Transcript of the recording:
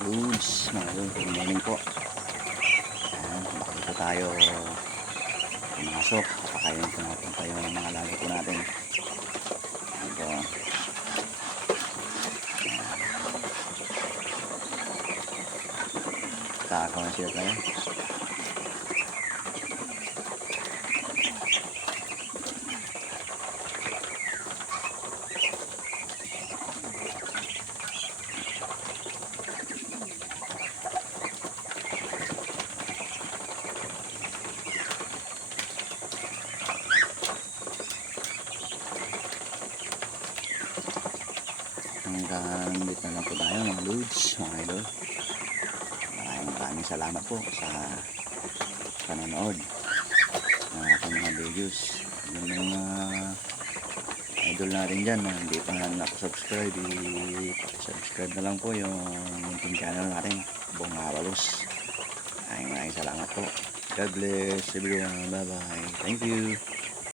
Goods, mga idol, good morning po. Ayan, dito tayo pumasok. Papakainin po natin tayo ng mga alaga po natin. Ito. Takaw na sila tayo. Hanggang dito na lang po tayo mga dudes, mga idol. Maraming salamat po sa panonood ng aking mga videos. Yung mga idol natin dyan na hindi pa nakasubscribe, subscribe na lang po yung munting channel natin, Bong Avalos. Maraming salamat po. God bless everyone. Bye bye. Thank you.